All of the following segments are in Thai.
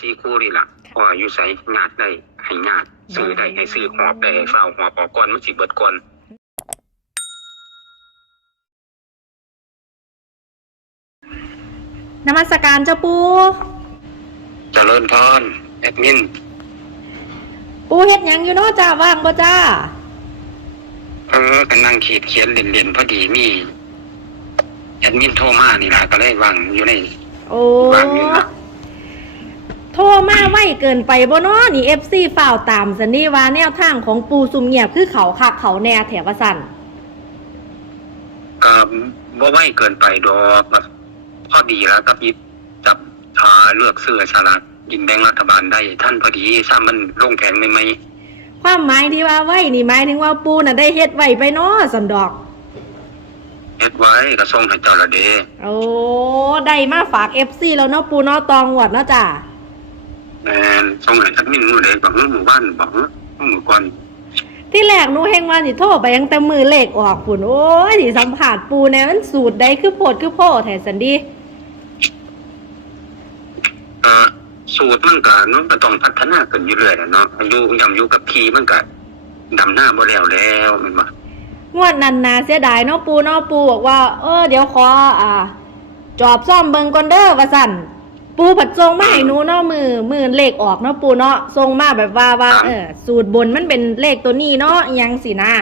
สี่คู่นี่ล่ะเพราะว่าอยู่ใส่ญาติได้ให้ญาติซื้อได้ให้ซื้อหอบได้ให้ฝ้าวหอบออกก่อนมันสิเบิดก่อนนมัสการเจ้าปูเจริญพรแอดมิน ปูเฮ็ดหยังอยู่เนาะจ้าว่างบ่จ้า เออกํลังขีดเขียนเล่นๆพอดีมีแอดมินโทรมานี่ล่ะก็เลยว่างอยู่ในโอ้ ว่างอยู่นะโทรมาไวเกินไปบ่เนาะนี่ FC ฝ่าวตามสันนี่ว่าแนวทางของปูซุ่มเงียบคือเขาคักเขาแน่แถวว่าสั่นก็บ่ไว้เกินไปดอกแบบพอดีแล้วกับยิบจับหาเลือกเสื้อฉลากกินแบ่งรัฐบาลได้ ท่านพอดีซ้ำมันลงแขนไม่ไหมความหมายที่ว่าไว้นี่หมายถึงว่าปูน่ะได้เฮ็ดไว้ไปเนาะสันดอกเฮ็ดไว้ก็ส่งให้เจ้าละเดโอ้ได้มาฝาก FC แล้วเนาะปูเนาะตองหวดเนาะจ้า แม่นส่งให้ทักมินมื้อใดบอกหมู่บ้านบอกหมู่ก่อนที่แรกหนูเฮงว่าสิโทรไปยังแต่มือเลขออกพุ่นโอ้ยสิสัมผัสปูแนวมันสูตรใดคือโพดคือโพแท้สันดีเอ่อสูตรมันก็มันก็ต้องพัฒนาขึ้นอยู่เรื่อยๆเนาะอายุย่ำอยู่กับทีมันก็ดำหน้าบ่แล้วแล้วแม่นบ่งวดนั้นนาเสียดายเนาะปูเนาะปูบอกว่า เออเดี๋ยวขออ่า จอบซ่อมเบิงก่อนเด้อว่าสั่น ปูผัดทรงมาให้หนูเนาะมือมือเลขออกเนาะปูเนาะทรงมาแบบว่าว่าเออสูตรบนมันเป็นเลขตัวนี้เนาะอิหยังสินะ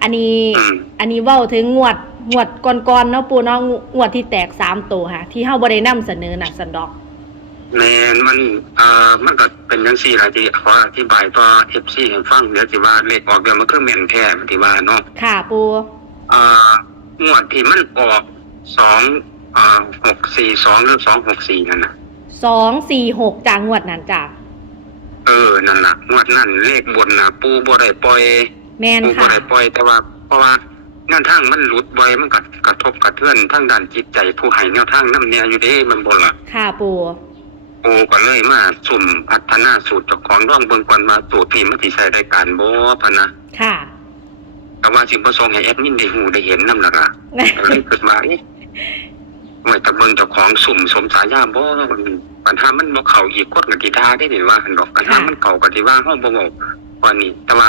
อันนี้ อืม อันนี้เว้าถึงงวดงวดก่อนๆเนาะปูเนาะงวดที่แตกสามตัวค่ะ ที่เฮาบ่ได้นำเสนอน่ะสันดอก แม่นมันเอ่อมันก็เป็นจังซี่ล่ะที่ขออธิบายต่อ FC ให้ฟังเดี๋ยวสิว่าเลขออกเดี๋ยวมันคือแม่นแท้มันที่ว่าเนาะค่ะปูเอ่องวดที่มันออกสองอ่าหกสี่สองหรือสองหกสี่นั่นน่ะ สองสี่หกจากงวดนั้นจ้ะเออนั่นล่ะงวดนั้นเลขบนน่ะ ปูบ่ได้ปล่อยแมนปูบ่ค่ะ ได้ปล่อยแต่ว่า เพราะว่าแนวทางมันหลุดไว้มันก็กระทบกระเทือนทางด้านจิตใจผู้ให้แนวทางนำแนวอยู่เด้มันบ่ล่ะ ค่ะปูปูก็เลยมาสุ่มพัฒนาสูตรเจ้าของร่องเบิ่งก่อนว่าสูตรนี้มันสิใช้ได้การบ่พะนะค่ะ แต่ว่าสิบ่ส่งให้แอดมินได้ฮู้ได้เห็นนำล่ะล่ะก็เลยคิดว่าเอ๊ะ ไว้แตะเบิ่งเจ้าของสุ่มสมสายาบ่ปัญหามันบ่เข้าอีกกดกันที่ดาได้นี่ว่าหั่นดอกปัญหาค่ะมันเข้ากันที่ว่าเฮาบ่เว้าว่านี่แต่ว่า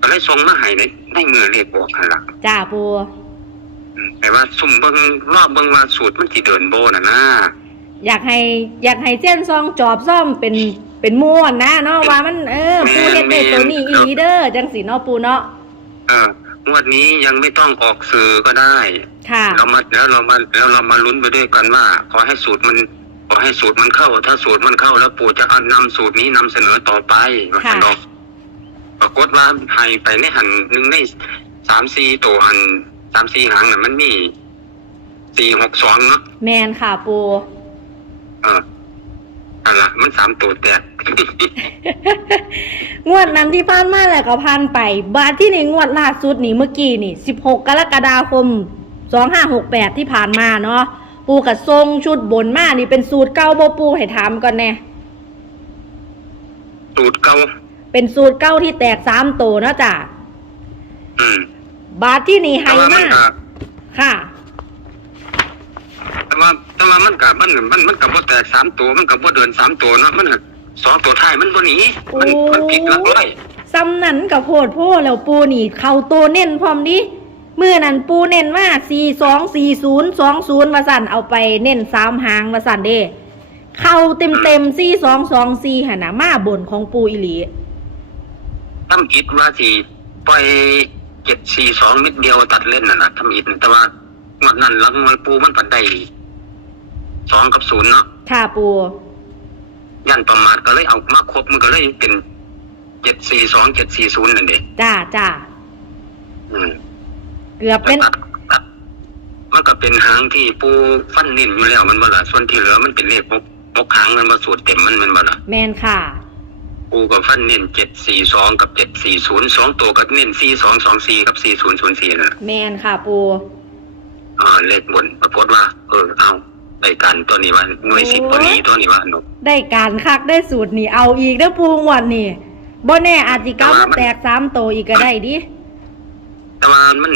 ก็เลยส่งมาให้ในในมือเลขออกหั่นล่ะจ้าปูอืมแต่ว่าสุ่มเบิ่งรอบเบิ่งว่าสูตรมันสิเดินบ่น่ะนะอยากให้อยากให้เส้นซองจอบซ่อมเป็นเป็นม้วนนะเนาะว่ามันเออปูเฮ็ดได้ตัวนี้อีหลีเด้อจังสีเนาะปูเนาะเออ งวดนี้ยังไม่ต้องออกสื่อก็ได้ ค่ะ เรามาแล้วเรามาแล้วเรามาลุ้นไปด้วยกันว่า ขอให้สูตรมันขอให้สูตรมันเข้า ถ้าสูตรมันเข้าแล้วปู่จะเอานำสูตรนี้นำเสนอต่อไปว่าค่ะซั่นดอกปรากฏว่าให้ไปในหันหนึ่งในสามสี่ตัวหันสามสี่หางน่ะมันมีสี่หกสองเนาะแมนค่ะปู เออ อันละมันสามตัวแตก งวดนั้นที่ผ่านมาแล้วก็ผ่านไป บาทที่ในงวดล่าสุดนี่เมื่อกี้นี่สิบหกกรกฎาคมสองห้าหกแปดที่ผ่านมาเนาะปูกับทรงชุดบนมานี่เป็นสูตรเก้าบ่ปูให้ถามก่อนแน่สูตรเก่าเป็นสูตรเก้าที่แตกสามตัวเนาะจ้ะอืม บาทที่นี่แต่ให้ว่ามัมานก ก็ค่ะ แต่ว่า แต่ว่ามันกับมันมันมันกับว่าแตกสามตัวมันกับว่าเดินสามตัวเนาะมันก็สองตัวท้ายมันบ่หนีมันมันผิดหลักร้อยซ้ำนั้นกับโพดโพแล้วปูนี่ เข้าตัวเน้นพร้อมดิมือนั้นปูเน้นว่าสี่สองสี่ศูนย์สองศูนย์มาสั่นเอาไปเน้นสามหางมาสั่นเด้ เข้าเต็มเต็มสี่สองสองสี่หนนะมาบนของปูอิหลีทำอิดว่าสิปล่อยเจ็ดสี่สองเม็ดเดียวตัดเล่นน่ะนะทำอิดแต่ว่างวดนั้นหลังมวยปูมันปัดได้ สองกับศูนย์เนาะค่ะปูยันประมาทก็เลยเอามาครบมันก็เลยเป็นเจ็ดสี่สองเจ็ดสี่ศูนย์นั่นเองจ้าจ้าอืมเกือบเป็น ตัดตัดมันก็เป็นหางที่ปูฟันนิ่มอยู่แล้วมันบ่ละส่วนที่เหลือมันเป็นเลขหกหกหางมันมาสูตรเต็มมันมันบ่ละแมนค่ะ ปูกับฟันเน้นเจ็ดสี่สองกับเจ็ดสี่ศูนย์สองตัวกับเน้นสี่สองสองสี่กับสี่ศูนย์ศูนย์สี่น่ะแมนค่ะปู อ่าเลขบนปรากฏว่า เออเอา ได้กันตัวนี้ว่าหน่วยสิบตัวนี้ตัวนี้ว่าหนุได้การคักได้สูตรนี่เอาอีกเด้อปูงวันนี่บ่แน่อาจจิเก้ามาแตกสามโตวอีกก็ได้ดิแต่ว่ามัน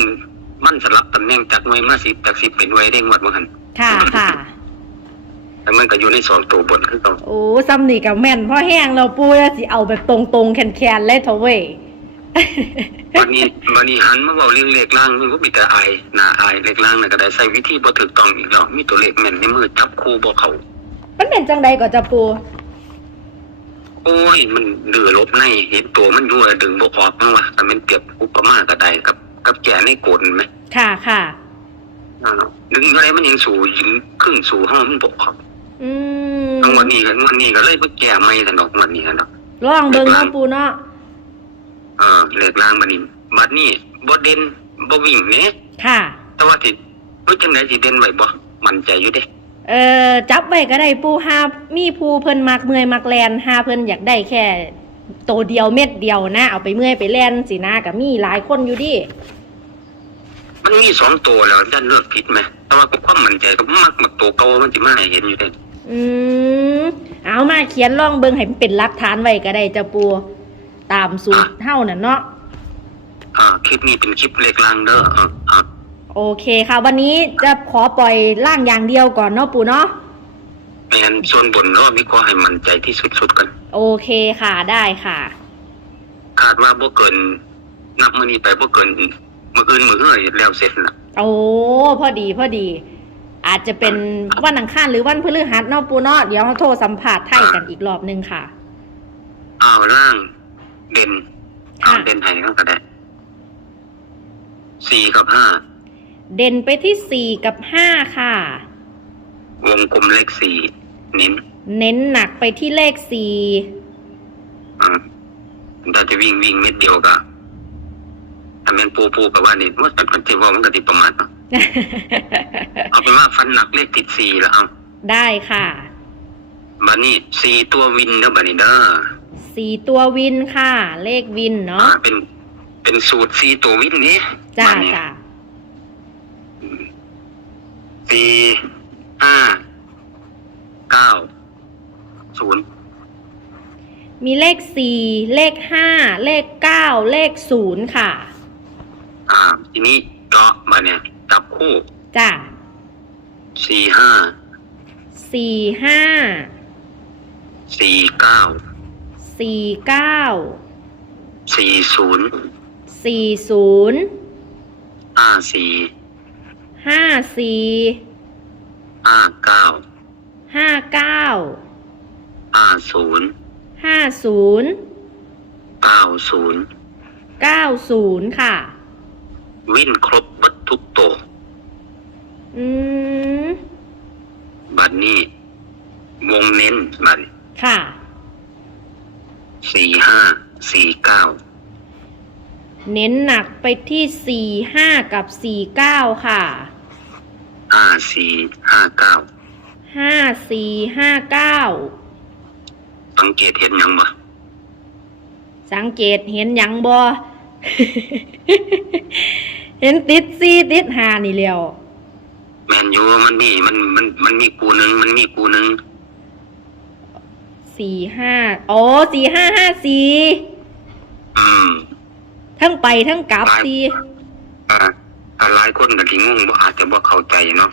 มันสลับตำแหน่งจากหน่วยมาสิบจากสิบเป็นหน่วยเร่งวัดว่าหันค่ะค่ะแต่มันก็อยู่ในสองตัวบนคือเก่าโอ้ซ้ำนี่กับแม่นพ่อแห้งเราปูจะสิเอาแบบตรงๆแคนๆเลยเถอะเว้ย วันนี้วันนี้หันมาเว้าเรื่องเลขล่างมันก็มีแต่อายหน้าอายเลขล่างน่ะก็ได้ใช้วิธีบ่ถูกต้องอีกแล้วมีตัวเลขแม่นในมือจับคู่บ่เข้ามันเป็นจังใดก็จะปู โอ้ย มันดื้อลบในเห็นตัวมันอยู่แล้วดึงบ่ออกมันว่าแต่มันเปรียบอุปมาก็ได้กับ กับแก่ในโกนไหมค่ะค่ะอ่าดึงอะไรมันยังสู่ยิงครึ่งสู่ห้องมันบ่ออกอืมทั้งวันนี้กันวันนี้ก็เลยไปแก่ไม่ทันดอกวันนี้กันดอกลองเบิ่งเนาะปูเนาะเออเลขล่างบัดนี้บัดนี้บ่เด่นบ่วิ่งแหน่ค่ะ แต่ว่าสิเฮ้ยจังไดสิเด่นไว้บ่มั่นใจอยู่เด้เอ่อจับไว้ก็ได้ปูหามีภูเพิ่นมักเมื่อยมักแลนหาเพิ่นอยากได้แค่โตวเดียวเม็ดเดียวนะ เอาไปเมื่อยไปแลนสินะก็มีหลายคนอยู่ดิ มันมีสองตัวแล้วยันเลือกผิดไหมแต่ว่าก็ความมั่นใจก็มักมักตัวเก่ามันสิมาให้เห็นอยู่เด้ อืมเอามาเขียนลองเบิ่งให้มันเป็นหลักฐานไว้ก็ได้จ้ะปู ตามสูตรเฮานั่นเนาะอ่าคลิปนี้เป็นคลิปเลขล่างเด้ออ่าอ่าโอเคค่ะ วันนี้จะขอปล่อยร่างอย่างเดียวก่อนเนาะปูเนาะแม่นส่วนบนรอบวิเคราะห์ให้มั่นใจที่สุดๆกัน โอเคค่ะได้ค่ะ คาดว่าบ่เกิน นับมื้อนี้ไปบ่เกินมื้ออื่นมื้อเอ้ยแล้วเสร็จน่ะโอ้พอดีพอดี อาจจะเป็นวันอังคารหรือวันพฤหัสเนาะปูเนาะเดี๋ยวเราโทรสัมผัสไทยกันอีกรอบหนึงค่ะ อ้าวล่าง เด่นค่ะ เอาเด่นให้ก็ได้สี่กับห้าเด่นไปที่สี่กับห้าค่ะ วงกลมเลขสี่เน้นเน้นหนักไปที่เลขสี่อ่าถ้าจะวิ่งวิ่งเม็ดเดียวก็ถ้าเป็นปูปูกับว่านี่ว่าแต่คนที่ว่ามันก็ติประมาณเนาะเอาเป็นว่าฟันหนักเลขติดสี่แล้วเอาได้ค่ะ บัดนี้สี่ตัววินเด้อบัดนี้เด้อ สี่ตัววินค่ะ เลขวินอ่าเนาะเป็น เป็นสูตรสี่ตัววินนี้จ้าบัดนี้จ้าสี่ห้าเก้าศูนย์มีเลขสี่เลขห้าเลขเก้าเลขศูนย์ค่ะ อ่า ทีนี้เจาะมาเนี่ยจับคู่จ้าสี่ห้าสี่ห้าสี่เก้า สี่เก้าสี่ศูนย์สี่ศูนย์ห้าสี่ห้าสี่ห้าเก้าห้าเก้าห้าศูนย์ห้าศูนย์เก้าศูนย์เก้าศูนย์ค่ะ วิ่นครบบัดทุกตัว อืม บัดนี้ วงเน้นบัดค่ะ สี่ห้าสี่เก้าเน้นหนักไปที่สี่ห้ากับสี่เก้าค่ะห้าสี่ห้าเก้าห้าสี่ห้าเก้าสังเกตเห็นหยังบ่สังเกตเห็นหยังบอ เห็นติดซีติดหานี่แล้ว แมนยูมันมีมันมันมันมีกูหนึ่งมันมีกูหนึ่ง สี่ห้าอ๋อสี่ห้าห้าสี่อืมทั้งไปทั้งกลับไปสี่อ่าถ้าหลายคนก็ที่งงบ่อาจจะบ่เข้าใจเนาะ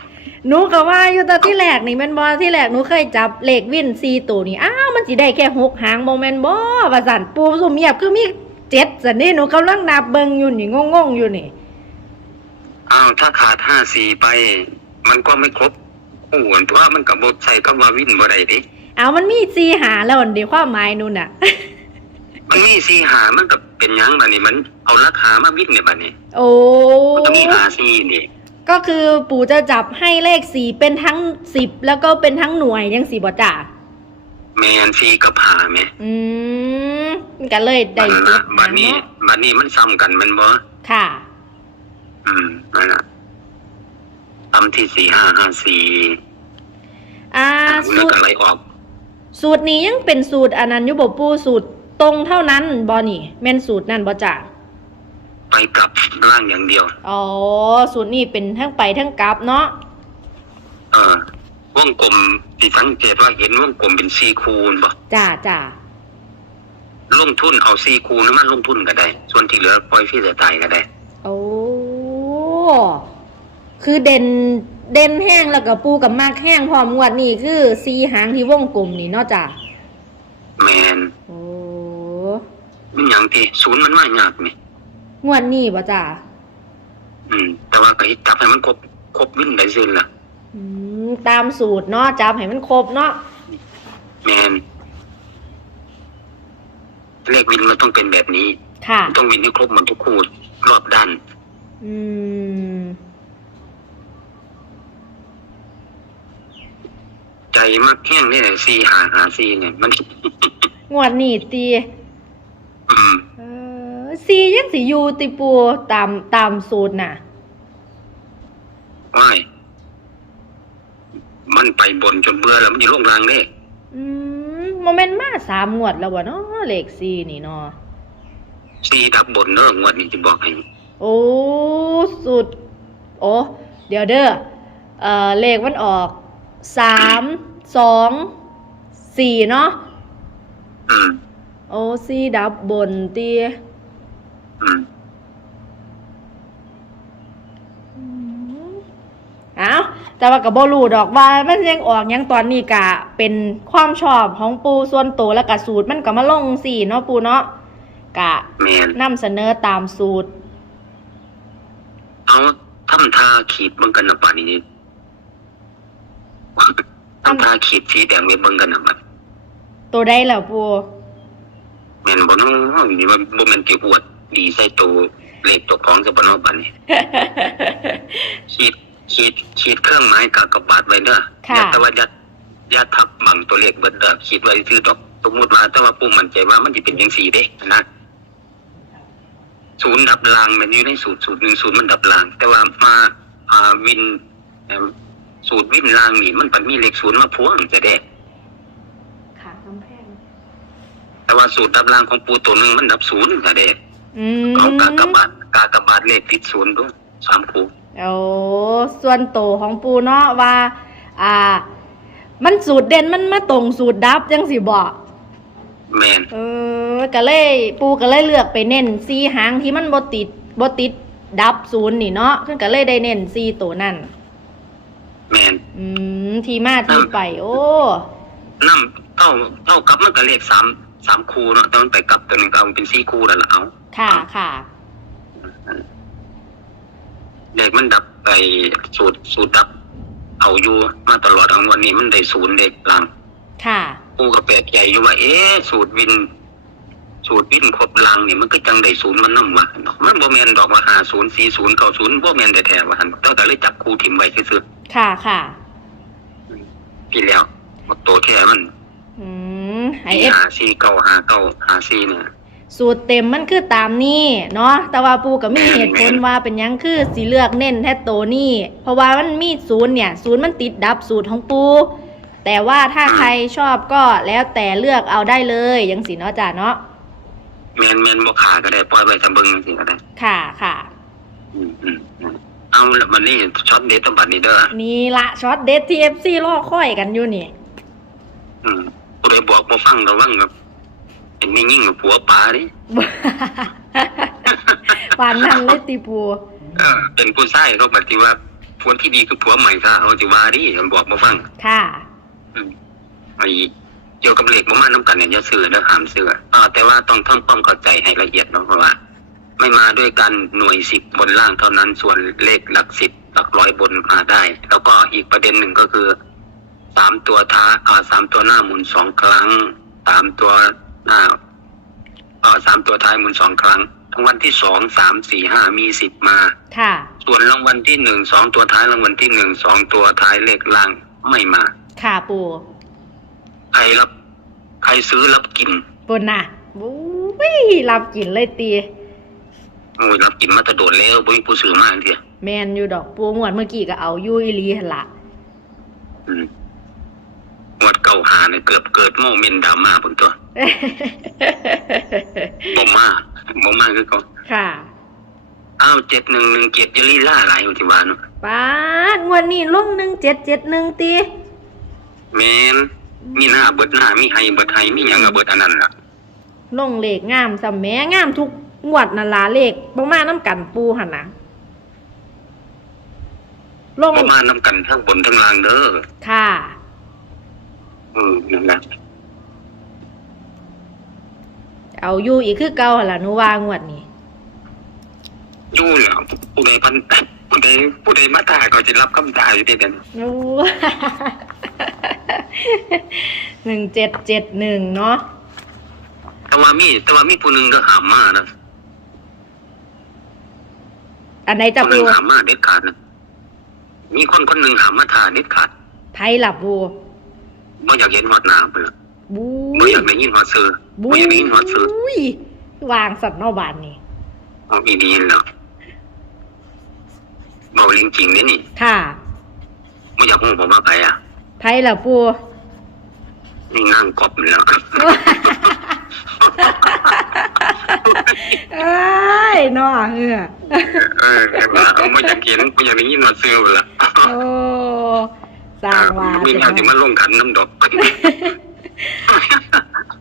หนูก็ว่าอยู่แตอนที่แรกนี่แมันบอที่แรกหนูเคยจับเลขวินซีตัวนี่อ้าวมันสิได้แค่หกหางบอแมนบอว่าสันปูสุมเงียบคือมีเจ็ดสันนี่หนูกำลังนับเบิงอยู่นี่งงๆอยู่นี่อ้าวถ้าขาดห้าสี่ไป มันก็ไม่ครบคู่อันตัวมันกับบทใส่ก็ว่าวินบ่ได้ดิ เอามันมีซีหาแล้วอันเดียวความหมายนู่นน่ะ มันมีสี่หามันก็เป็นหยังบัดนี้มันเอาราคามาวินเนี่ยบัดนี้โอ้ มันก็มีหาสี่นี่ก็คือปู่จะจับให้เลขสี่เป็นทั้งสิบแล้วก็เป็นทั้งหน่วยยังสี่บ่จ่าแมนสี่กับหาแม่อืมก็เลยได้บัดเจ็ละดบัหาดงนี้เนาะบัดนี้มันซ้ำกันแมันบ่ค่ะ อืมนั่นล่ะตำที่สี่ห้าห้าสี่อ่า แล้สูวตก็รไหลออก สูตรนี้ยังเป็นสูตรอันนั้นอยู่บ่ปูสูตรตรงเท่านั้นบอนี่แม่นสูตรนั่นบ่จ่าไปกลับร่างอย่างเดียว อ๋อ สูตรนี้เป็นทั้งไปทั้งกลับเนาะ เออวงกลมที่สังเกตว่าเห็นวงกลมเป็นซีคูณบ่จ้าจ้าลงทุนเอาซีคูณนั้นมันลงทุนก็ได้ ส่วนที่เหลือปล่อยฟรีสไตล์ก็ได้ โอ้ คือเด่น เด่นแห้งแล้วก็ปูกับมากแห้งพร้อมงวดนี่คือสีหางที่วงกลมนี่เนาะจ้ะแมนโอ้มันอย่างที่ศูนย์มันมายากไหมงวดนี่บ่จ้ะอืม แต่ว่าก็เฮ็ดจับให้มันครบครบวิ่นได้สิ้นล่ะ อืมตามสูตรเนาะจับให้มันครบเนาะแมนเลขวินมันต้องเป็นแบบนี้ ค่ะมันต้องวินให้ครบหมดทุกคู่รอบด้าน อืม ใจ มากแห้งนี่แหละซีหาหาซีเนี่ย มัน งวดนี่ตีอืมเออสียังสิอยู่ติปูตามตามสูตรน่ะ ว่ายมันไปบนจนเบื่อแล้วมันอยู่ลงรางเด้อืมโมเมนต์มาสามงวดแล้ววะเนาะเลขสีนี่เนาะซีดับบนเนอะงวดนี้จะบอกให้โอ้สุด โอ้เดี๋ยวเด้อเอ่อเลขมันออกสาม สองสี่เนาะอืมโอ้สีดับบนตีอืมเอ้าแต่ว่ากับบรูดอกว่ามันยังออกหยังตอนนี้กะเป็นความชอบของปูส่วนตัวและกะสูตรมันก็มาลงสี่เนาะปูเนาะกะแมนนำเสนอตามสูตร เอาทำท่าขีดเบิ่งกันนะป่านนี้ ทำท่าขีดสีแดงไว้เบิ่งกันนะบัดตัวได้แล้วปูแม่นบ่เนาะนี่ว่าบ่แม่นสิอวดดีใส่ตัวเลขตัวของซะบ่เนาะบัดนี้ขีดขีดขีดเครื่องหมายกากบาทไว้เด้อค่ะอย่าแต่ว่าอย่าอย่าทับบังตัวเลขเบิดเด้อขีดไว้คือดอกสมมุติว่าแต่ว่าปู่มั่นใจว่ามันสิเป็นจังซี่เด้นะศูนย์ดับรางมันอยู่ในสูตรสูตรหนึ่งศูนย์มันดับราง แต่ว่ามาอ่าวินเอ่อ สูตรวินรางนี่มันมันมีเลขศูนย์มาพ่วงจะได้ค่ะกำแพงแต่ว่าสูตรดับรางของปูตัวหนึงมันดับศูนย์จะได้อืมเอากากบาทกากบาทเลขติดศูนย์ด้วยสามคู่โอ้ส่วนโตวของปูเนาะว่า อ่า มันสูตรเด่นมันมาตรงสูตรดับจังสิบอก แมนเออก็เลยปูก็เลยเลือกไปเน้นซีหางที่มันบ่ติดบ่ติดดับศูนย์นี่เนาะเพิ่นก็เลยได้เน้นซีตัวนั่น แมนอืมที่มาที่ไป โอ้น้ำเท่าเท่ากับมันก็เลขสามสามคู่เนาะแต่มันไปกลับตัวหนึงก็เอาเป็นสี่คู่แล้วล่ะเอาค่ะค่ะ เลขมันดับไปสูตรสูตรดับ เอาอยู่มาตลอดทั้งวันนี้มันได้ศูนย์เด็กลังค่ะ กูก็แปลกใจอยู่ว่า เอ๊ะสูตรวิน สูตรวินครบลังนี่มันก็จังได้ศูนย์มันนำว่าเนาะมันบ่แม่นดอกว่าหาศูนย์สี่ศูนย์เก้าศูนย์บ่แม่นแท้ๆว่าหั่นตั้งแต่เลยจับคู่ทิมไว้ซื่อ ค่ะค่ะๆพี่แล้วบักโตแท้มันอืมไอสี่เอฟหาสี่เก้าหาเก้าหาสี่เนี่ยสูตรเต็มมันคือตามนี้เนาะแต่ว่าปูก็มีเหตุผลว่าเป็นหยังคือสิเลือกเน้นแท้โตวนี่ เพราะว่ามันมีศูนย์เนี่ย ศูนย์มันติดดับสูตรของปู แต่ว่าถ้าใครชอบก็แล้วแต่เลือกเอาได้เลยยังสิเนาะจ้ะเนาะแมนแมนบ่ขาก็ได้ปล่อยไว้ตะเบิงจังซี่ก็ได้ค่ะค่ะ อืมอืมอืม เอาละมันนี่ช็อตเด็ดตบัดนี้เด้อนี่ละช็อตเด็ดทีเอฟซีล่อค่อยกันอยู่นี่ อืมผู้ใดบอกบ่ฟังระวังกับเป็นไม่ยิ่งกับผัวป๋าดิปานนั้นเลยติปูเออเป็นผู้ชายเขาปฏิว่าผัวที่ดีคือผัวใหม่ซะเขาสิว่าดิมันบอกบ่ฟัง ค่ะอืมไอ้เกี่ยวกับเลขบ่มานํกันเนี่ยอย่าซื้อเด้อห้ามซื้ออ่าแต่ว่าต้องทำความเข้าใจให้ละเอียดเนาะเพราะว่า ไม่มาด้วยกันหน่วยสิบบนล่างเท่านั้น ส่วนเลขหลักสิบหลักร้อยบนมาได้ แล้วก็อีกประเด็นหนึ่งก็คือสามตัวท้าอ่าสามตัวหน้าหมุนสองครั้งสามตัวหน้าอ่าสามตัวท้ายหมุนสองครั้งรางวัลที่สองสามสี่ห้ามีสิบมา ค่ะ ส่วนรางวัลที่หนึ่งสองตัวท้ายรางวัลที่หนึ่งสองตัวท้ายเลขล่างไม่มา ค่ะปูใครรับ ใครซื้อรับกินปุนน่ะบู๊ยรับกินเลยตี โอ้ยรับกินมาแตะโดดแล้วบ่มีผู้ซื้อมาเทียแมนอยู่ดอกปูงวดเมื่อกี้ก็เอาอยู่อีหลีหั่นละอืมงวดเก่าหาเนี่ยเกือบเกิดโมเมนต์ดราม่าบนตัวบ่มาบ่มาคือเขาค่ะอ้าวเจ็ดหนึ่งหนึ่งเจ็ดยลีล่าหลายอยู่ที่บ้านเนาะป้าดงวดนี้ลงหนึ่งเจ็ดเจ็ดหนึ่งตีแมนมีหน้าเบิดหน้ามีไฮเบิดไฮมีหยังก็เบิดอันนั้นล่ะ ลงเลขงามสำแหมงามทุก งวดนั่นล่ะเลขบ่มาน้ำกันปูหั่นน่ะลง ประมาณน้ำกันทั้งบนทั้งล่างเด้อค่ะอืมนั่นแหละเอาอยู่อีกคือเก่าหั่นล่ะหนูว่างวดนี้อยู่แล้วผู้ใดพันผู้ใดผู้ใดมาตายก็จะรับคำตายอยู่ที่เด่นโอ้ หนึ่งเจ็ดเจ็ดหนึ่งเนาะ แต่ว่ามีแต่ว่ามีผู้หนึงก็หามมานะ อันไหนจะผู้หนึปูงหามมาเด็ดขาดนะมีคนคนหนึ่งหามมาทาเด็ดขาดไพ่หลับปูไม่อยากเห็นหอดหน้าเพิ่นล่ะบูไม่อยากได้ยินหอดซื้อบูไม่อยากได้ยินหอดซื้อวางสัตว์นอกบานนี่เอาอีดีนแล้วบอกจริงๆเนี่ยนี่ค่ะไม่อยากพูดผมว่าไปอะไพ่หลับปูนี่นั่งกบแล้ว เอ้ยเนาะเออเออแต่ว่าเอาไม่อยากเห็นไม่อยากได้ยินหอดซื้อเพิ่นล่ะโอ้สร้างว่ามีจังานงที่มันลงขันน้ำดอก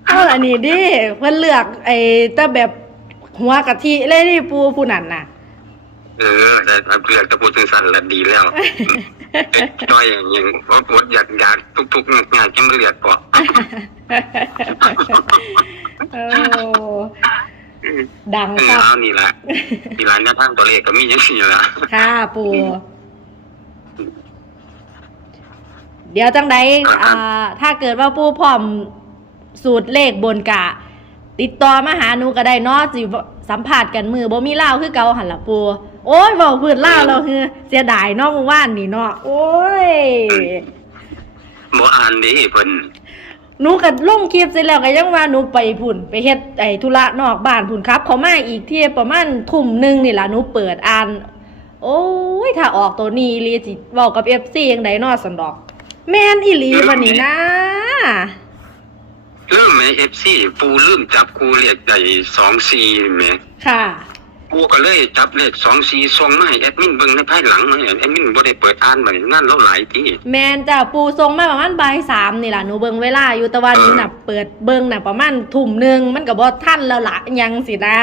เอาอันนี้ดิเพิ่นเลือกไอ้แต่แบบหัวกะทิเลยดิปูผู้นั้นน่ะเออแต่เพื่อนจะพูดถึงสันละดีแล้วจอยอย่างอย่างว่าปวดอยากอยากทุกๆงานจะมาเรียกก่อนโอ้ ดังเออครับเอานี่แหละทีไรเนี่ยทางตัวเลขก็มีอย่างนี้แหละค่ะปูเดี๋ยวจังไดอ่าถ้าเกิดว่าปูพร้อมสูตรเลขบนกะ ติดต่อมาหาหนูก็ได้เนาะสิสัมผัสกันมือบ่มีเล่าวคือเก่าหันละปูโอ้ยเว้าพื้นเล่าวเราคือเสียดายเนาะเมื่อวานนี่เนาะโอ้ยบ่อ่านดิเพิ่น หนูก็ลงคลิปเสร็จแล้วก็ยังว่าหนูไปพุ่น ไปเฮ็ดไอ้ธุระนอกบ้านพุ่นครับเขามาอีกที่ประมาณทุ่มหนึงนี่ล่ะหนูเปิดอ่าน โอ้ยถ้าออกตัวนี้อีหลีสิเว้ากับ FC จังไดเนาะสันดอก แม่นอีหลีบัดนี้นะเริ่มไหมเอฟซีปูลืมจับครูเรียกใหญ่สองซีแหมค่ะ ปูก็เลยจับเลขสองซีส่งมาให้แอดมินเบิ่งในภายหลังมาแอดมินบ่ได้เปิดอ่านบัดนี้งานเราหลายทีแม่นจ้ะปูส่งมาประมาณบ่ายสามนี่ล่ะหนูเบิ่งเวลาอยู่แต่ว่าหนูน่ะเปิดเบิ่งน่ะประมาณทุ่มหนึงมันก็บ่ทันแล้วล่ะยังสินะ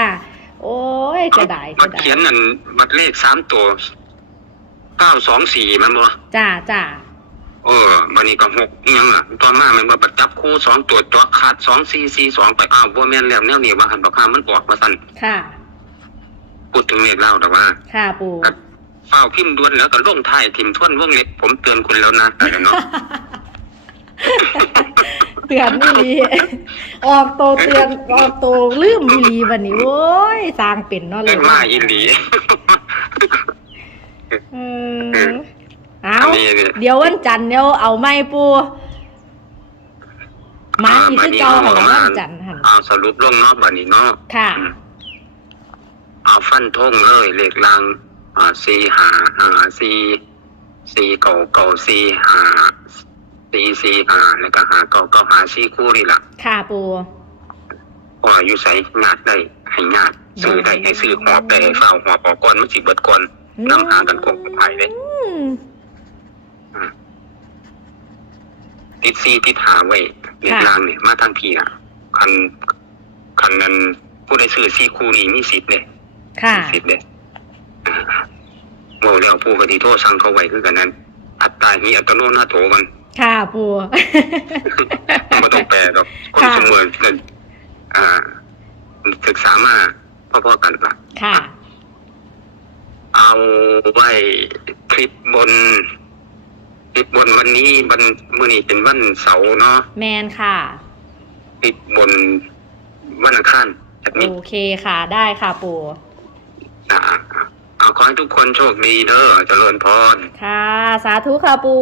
โอ้ยจะได้บัจะดได้เขียนนั่นบัดเลขสามตัวเก้าสองสี่มันบ่จ้าจ้าเออบันนี้ก็หกอิหยังล่ะตอนมามันมาประจับคู่สองตัวตัวขาดสองสี่สี่สองไปอ้าวบัวแม่นแล้วแนวนี้ว่าหันบอกข้ามันออกมาสั่นค่ะ พูดถึงเลขเล่าแต่ว่าค่ะปูเฝ้าพิมพ์ด่วนแล้วก็ลงท้ายทิมทวนวงเล็บผมเตือนคุณแล้วนะอะไรเนาะเตือนอีหลีออกโตเตือนออกโตลืมอีหลีวันนี้โว้ยสร้างเป็นเนาะเลเล่ยนมาอินดีอืมเอาอันนี้เนี่ยเดี๋ยววันจันทร์เดี๋ยวเอาไม้ปูมาอีกคือเก่าหันวันจันทร์หันเอาสรุปลงเนาะบันนี้เนาะค่ะอืม เอาฟันทงเลยเลขลางอ่าสี่หาหาสี่สี่เก่าเก่าสี่หาสี่สี่หาแล้วก็หาเก่าเก่าหาสี่คู่นี่ล่ะค่ะปูพออยู่ใส่งาดได้ให้งาดซื้อได้ให้ซื้อหอบได้ให้ฝ้าวหอบออกก่อนมันสิเบิดก่อนนำหากันคงไปเลยอืมติดซีติดหาไว้เรียกลางเนี่ยมาทางพี่อะคันคันนั้นผู้ได้ซื้อซีคูนี่มีสิทธิ์เลย ค่ะ สิทธิ์เลยอ่าโมแล้วผู้กติโทษสั่งเขาไว้คือกันนั้น อัตตาหิอัตโนนาโถมันค่ะปู ไม่ต้องแปลหรอกคนค่ะ สมมตินั่นอ่า ศึกษามาพ่อๆกันละค่ะ เอาไว้คลิปบน คลิปบนวันนี้วันมื่อนี้เป็นวันเสาร์เนาะแมนค่ะ คลิปบนวันอังคารโอเคค่ะ ได้ค่ะปู นะเอาขอให้ทุกคนโชคดีเด้อเจริญพร ค่ะ สาธุค่ะปู